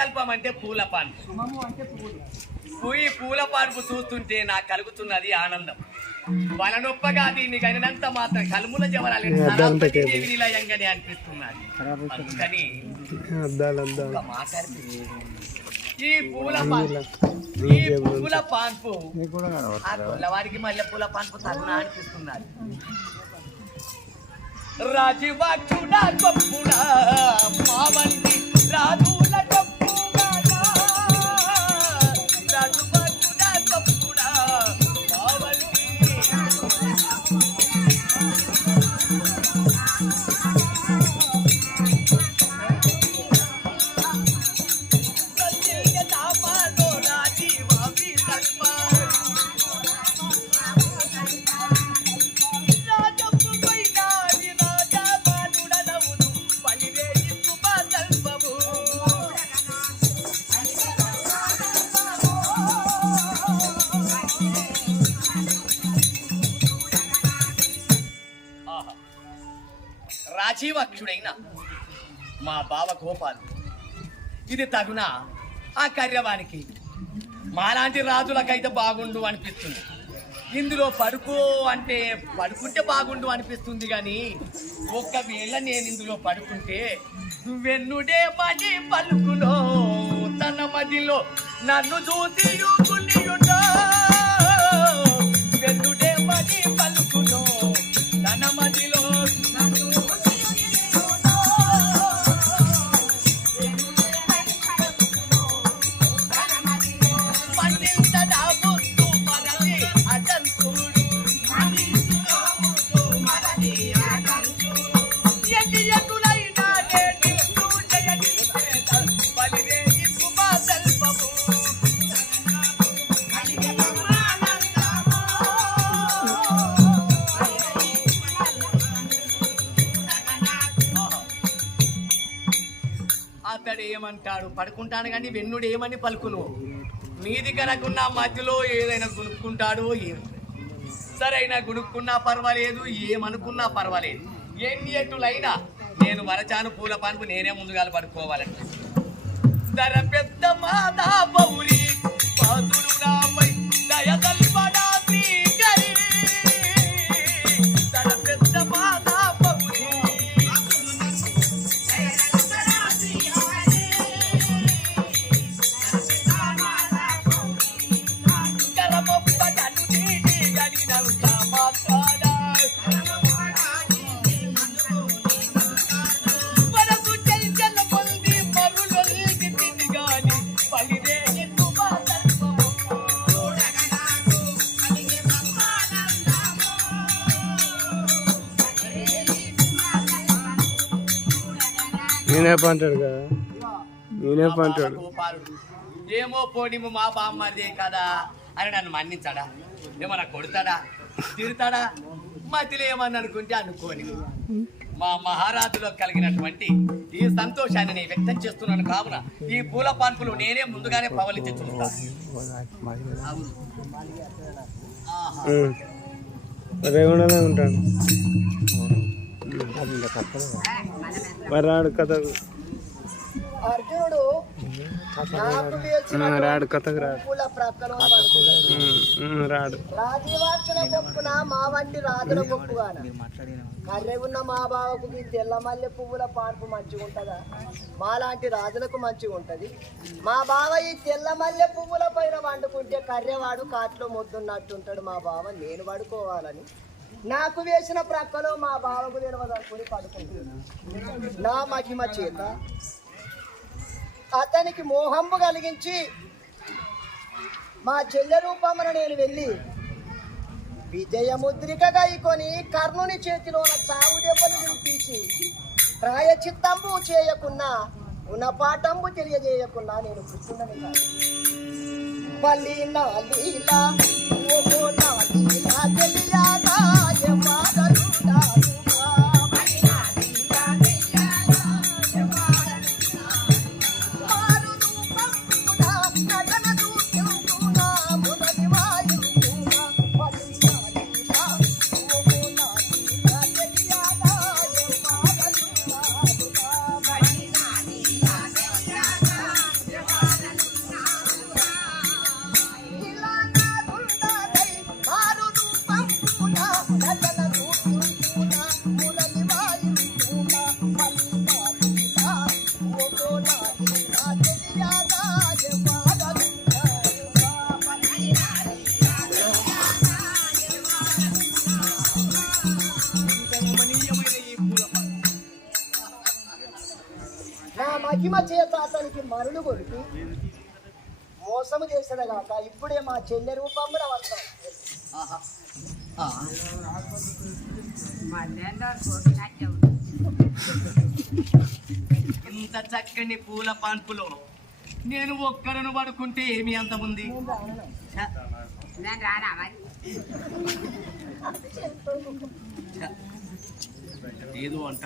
శుభతల్పం అంటే పూల పాన్పు ఈ పూల. పాన్పు చూస్తుంటే నాకు కలుగుతున్నది ఆనందం. వలనొప్పగా దీన్ని కనినంత మాత్రం కలుముల జవరాలి అనిపిస్తున్నది. అందుకని ఈ పూల ఈ పూల పాన్పు ఆ మల్లె పూల పాన్పు తరుణ అనిపిస్తున్నది రాజీవాక్షుడా గొప్పుడా మావంటి రాజుల సజీవక్షుడైన మా బావ గోపాలు. ఇది తగున ఆ కర్యవానికి మాలాంటి రాజులకైతే బాగుండు అనిపిస్తుంది. ఇందులో పడుకో అంటే పడుకుంటే బాగుండు అనిపిస్తుంది కానీ ఒకవేళ నేను ఇందులో పడుకుంటే నువ్వెన్నుడే మది పలుకులో తన మదిలో నన్ను చూసి వెన్నుడే మది పలుకులో తన మదిలో ఏమంటాడు పడుకుంటాను కానీ వెన్నుడు ఏమని పలుకును? నీది కనకున్న మధ్యలో ఏదైనా గుణుక్కుంటాడో ఏమి. సరైన గుణుక్కున్నా పర్వాలేదు ఏమనుకున్నా పర్వాలేదు. ఎన్ని ఎట్టులైనా నేను వరచాను పూల పాన్పు నేనే ముందుగా పడుకోవాలంటే. పెద్ద మాదా పౌరి నేనే పంటాడు కదా. నేనే పంటాడు. ఏమో పోనిము మా బామ్మదే కదా అని నన్ను మన్నించాడా? ఏమన్నా కొడతాడా? తిడతాడా? మధ్యలో ఏమన్నా అనుకుంటే అనుకోని. మా మహారాజులో కలిగినటువంటి ఈ సంతోషాన్ని నేను వ్యక్తం చేస్తున్నాను కావున ఈ పూల పాన్పులు నేనే ముందుగానే పవలించి చూస్తాను అవును. రేగుండనే ఉంటాడు మరి రాడు కథకు అర్జునుడు రాడు కథకు రాడు. రాజీవాక్షణ గొప్పున మా వంటి రాజుల కర్రె ఉన్న మా బావకు ఈ తెల్ల మల్లె పువ్వుల పాన్పు మంచిగా ఉంటదా? మాలాంటి రాజులకు మంచిగా ఉంటది. మా బావ ఈ తెల్ల మల్లె పువ్వుల పైన వండుకుంటే కర్రెవాడు కాట్లో మొద్దున్నట్టుంటాడు మా బావ. నేను పడుకోవాలని నాకు వేసిన ప్రక్కలో మా బావకు నిలవదనుకుని పడుకుంటున్నాను నా మహిమ చేత అతనికి మోహంబు కలిగించి మా చెల్లె రూపమున నేను వెళ్ళి విజయముద్రిక గైకొని కర్ణుని చేతిలోన చావు దెబ్బలు చూపించి ప్రాయచిత్తంబు చేయకున్నా గుణపాఠంబు తెలియజేయకున్నా నేను కృష్ణుడని కాదు. పల్లి నా లీలా ఓ నా లీలా అతనికి మరులు కొలిపి మోసము చేసేది కాక ఇప్పుడే మా చెల్లె రూపంలో వస్తాం ఆహా. ఆ. ఇంత చక్కని పూల పాన్పులో నేను ఒక్కడను పడుకుంటే ఏమి అంత ఉంది. ఏదో అంట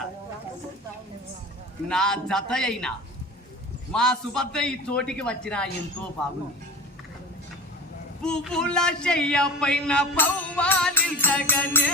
నా జత అయినా మా సుభద్ర ఈ చోటికి వచ్చిన ఎంతో బాగుంది పువ్వుల చెయ్య పైన పవ్వాలించగనే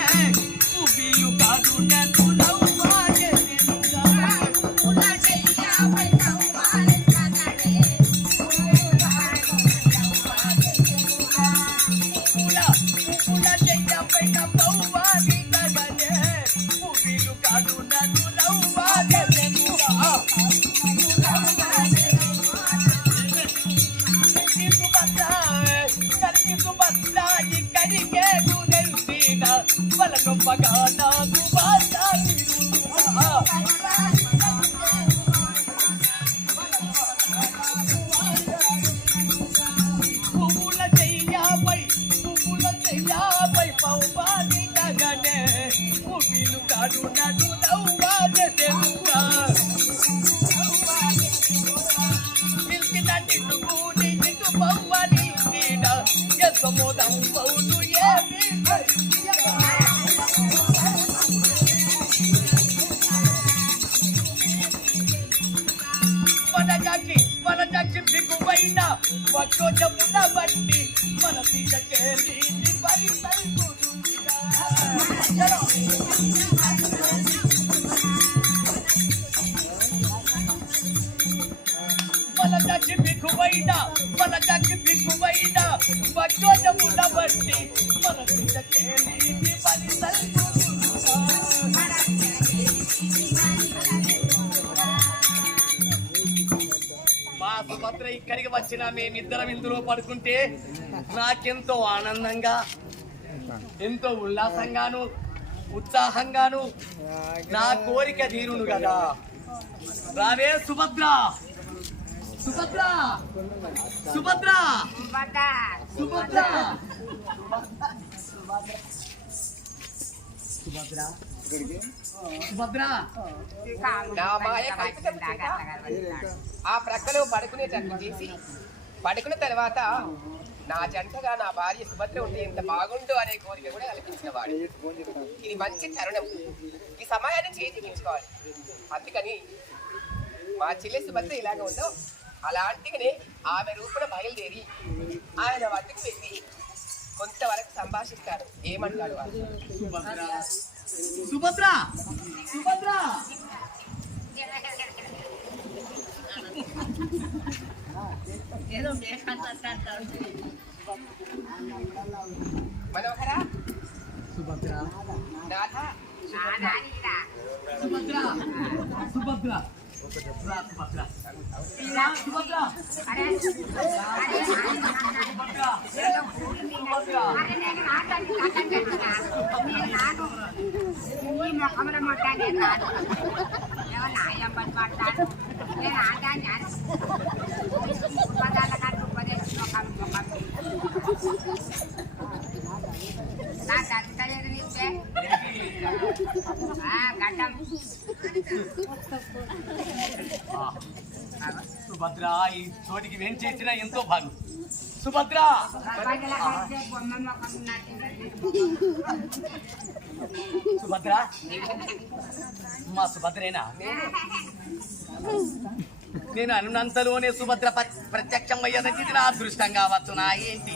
బిగువైన మనజాకి బిగువైన వక్షోజమున బట్టి మన మా సుభద్ర ఇక్కడికి వచ్చిన మేమిద్దరం ఇందులో పడుకుంటే నాకెంతో ఆనందంగా ఎంతో ఉల్లాసంగాను ఉత్సాహంగాను నా కోరిక తీరును కదా. రావే సుభద్ర! సుభద్ర! సుభద్ర! సుభద్ర! సుభద్ర సుభద్ర నా మాయ ఆ ప్రక్కలో పడుకునేటట్లు చేసి పడుకున్న తర్వాత నా జంటగా నా భార్య సుభద్ర ఉంటే ఎంత బాగుండు అనే కోరిక కూడా కల్పించిన వాడు. ఇది మంచి తరుణం. ఈ సమయాన్ని చేయించుకోవాలి అందుకని మా చెల్లె సుభద్ర ఇలాగ ఉందో అలాంటిగానే ఆమె రూపున బయలుదేరి ఆయన వద్దకు వెళ్ళి కొంతవరకు సంభాషిస్తారు. ఏమంటాడు సుభద్ర. సుభద్ర! సుభద్ర! మనోహర? సుభద్ర. నాథ సుభద్ర. సుభద్ర. రా, సుభద్ర రా, సుభద్ర సుభద్ర గడ్డం ఆ, సుభద్ర ఈ చోటికి వేం చేసినా ఎంతో బాగు. సుభద్ర! సుభద్ర! మా సుభద్రేనా? నేను అనునంతలోనే సుభద్ర ప్రత్యక్షం అయ్యానంటే ఇది నా అదృష్టం కావచ్చు నా ఏంటి?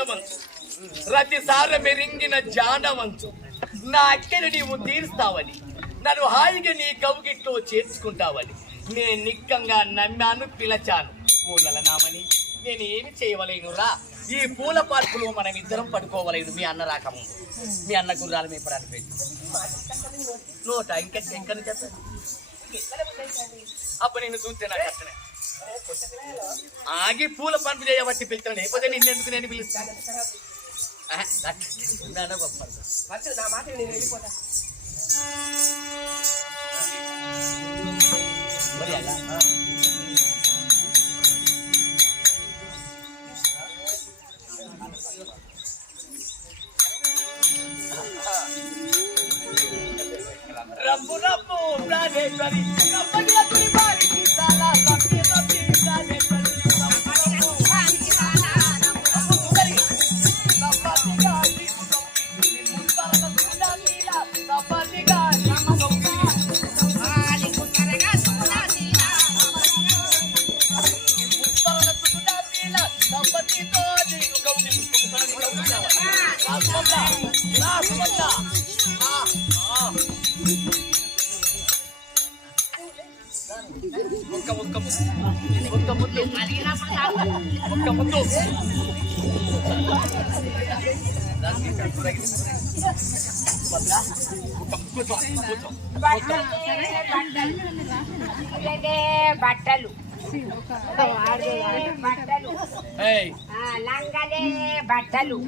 చక్కని దానవంతు మెరింగిన జానవంతు నా అక్కని నీవు తీరుస్తావని నన్ను హాయిగా నీ కవుగిట్లో చేర్చుకుంటావని నేను నిక్కంగా నమ్మాను పిలచాను. పూలల నామని నేను ఏమి చేయవలేను రా. ఈ పూల పార్కులో మనం ఇద్దరం పడుకోవలేదు మీ అన్న రాకముందు. మీ అన్న గుర్రాలు మీ ఇప్పుడు అనిపించి నోట ఇంకా ఎక్కడి చెప్పాను అప్పుడు నేను చూస్తే నాకు ఆగి పూల పంపు చేయబట్టి పిలుస్తాను లేకపోతే నిన్నెందుకు నేను పిలుస్తాను మరి అలా? రబ్బు రబ్బు ప్రాణేశ్వరి. రబ్బి రబ్బి ప్రాణేశ్వరి బట్టలు. బట్టలు లంగలే బట్టలు.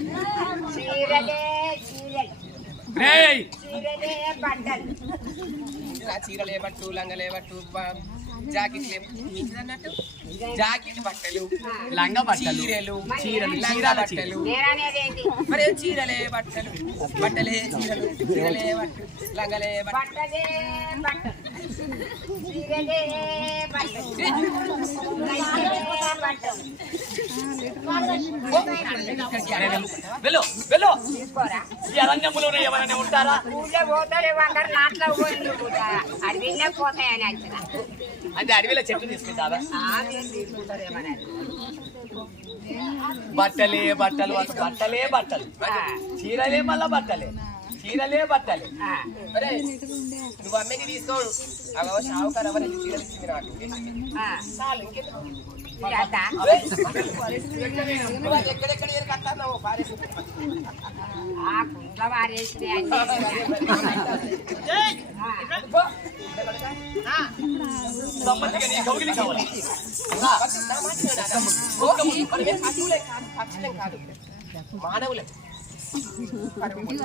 చీరలే చీరలు చీరలే బట్టలు చీరలే బట్టు లంగలే బట్టు బ- జాకెట్లే అన్నట్టు జాకెట్ బట్టలు లంగ బట్టలు చీరలు చీరలు లంగా బట్టలు. మరి చీరలే బట్టలు? బట్టలే చీరలు చీరలే బట్టలు లంగలే బట్టలు. వెళ్ళు వెళ్ళు. తీసుకోరా ఈ అరణ్యములోనే ఎవరైనా ఉంటారా? ఊళ్ళో పోతాడు అందరు నాట్లో పోయిండు అడిగినే పోతాయని అంచనా అంటే అడవిలో చెట్టు తీసుకుంటారా బట్టలే బట్టలు బట్టలే బట్టలు. చీరలే మళ్ళా బట్టలే. చీరలే బట్టలే. ఆ. అరే నువ్వు అమ్మకి తీసుకోడు అవో షావుకారు ఎవరు చీరలు ఇచ్చింది నాకు ఆ. చాలు ఇంకెందుకు? ఇదంతా? నువ్వు అది ఎక్కడెక్కడ ఎరకత్తావు పారేసి ఆ కుండ్ల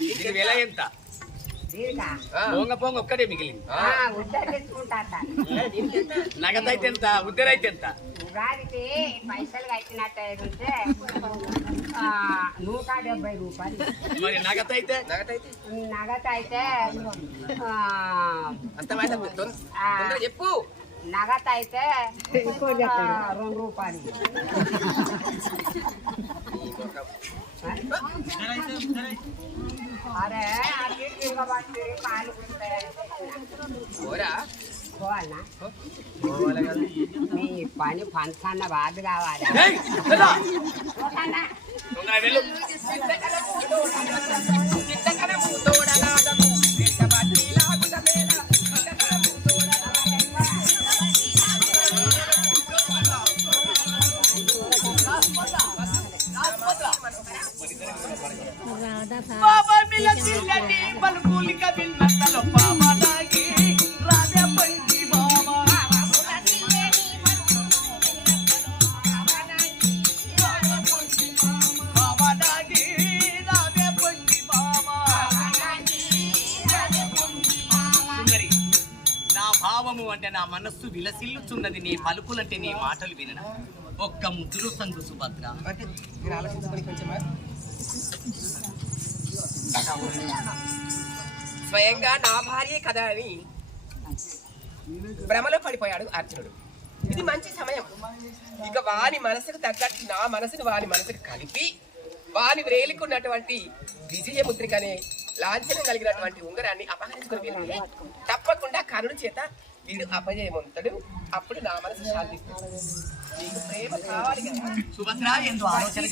దీని వెల ఎంత? పొంగ పొంగ ఒక్కటే మిగిలింది. నగదైతే ఎంత? ఉద్దరైతే ఎంత? ఉగాదికి పైసలు కట్టినట్టయితే నూట డెబ్బై రూపాయలు. మరి నగదైతే? నగదైతే? నగదు అయితే అంత చెప్పు. నగదు అయితే ఆ, రెండు రూపాయలు. మీ పని పంచన్న బాధ కావాలా? ఏయ్, వెళ్ళా. మనస్సు నీ మలుపులంటే నీ మాటలు వినన? ఒక్క ముద్దులు సంగు సుభద్ర. స్వయంగా నా భార్య కదా అని భ్రమలో పడిపోయాడు అర్జునుడు. ఇది మంచి సమయం. ఇక వాని మనసుకు తగ్గట్టు నా మనసును వాని మనసుకు కలిపి వాని వ్రేలికున్నటువంటి విజయముద్రికనే లాంఛనం కలిగినటువంటి ఉంగరాన్ని అపహరించుకుని తప్పకుండా కరుడు చేత వీడు అపజయమంతుడు అప్పుడు నా మనసు శాంతిస్తుంది. నీకు ప్రేమ కావాలి కదా. సుభద్ర ఎందు ఆలోచన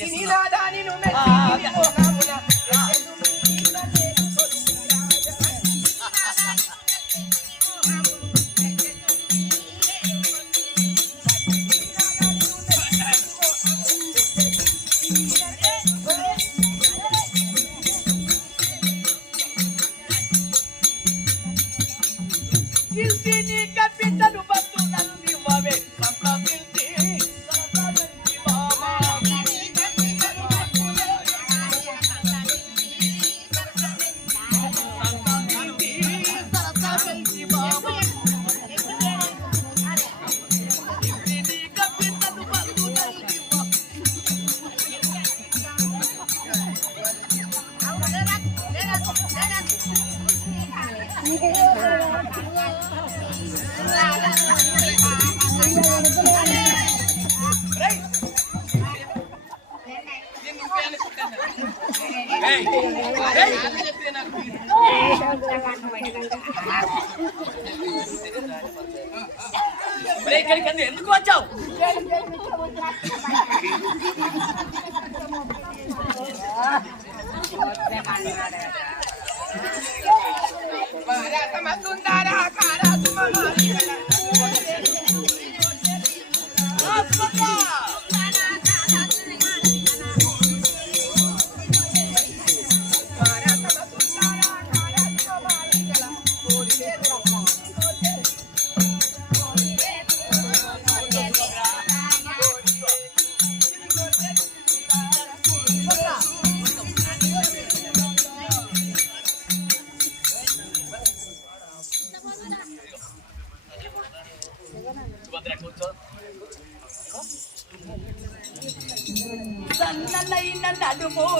ఇక్కడికి ఎందుకు- ఎందుకు వచ్చావు?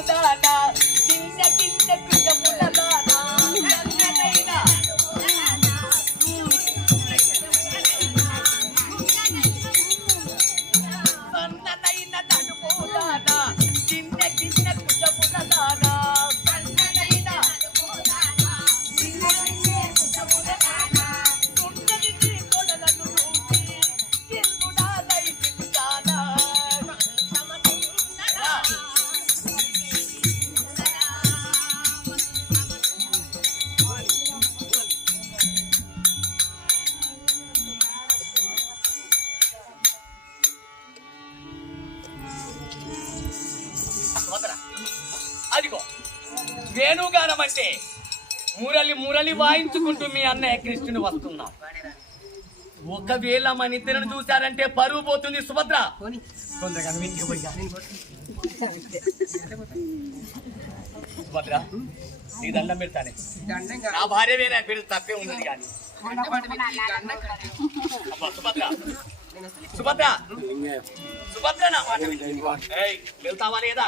だな。キラキラ వేణుగానం అంటే మురళి మురళి వాయించుకుంటూ మీ అన్నయ్య కృష్ణుని వస్తున్నా. ఒకవేళ మన ఇద్దరిని చూశారంటే పరువు పోతుంది సుభద్ర. తొందరగా సుభద్ర నీ దండం పెడతానే. నా భార్య వేరే పెడితే తప్పే ఉన్నది కానీ. సుభద్ర. సుభద్ర. సుభద్ర నా మాట వెళ్తావా లేదా?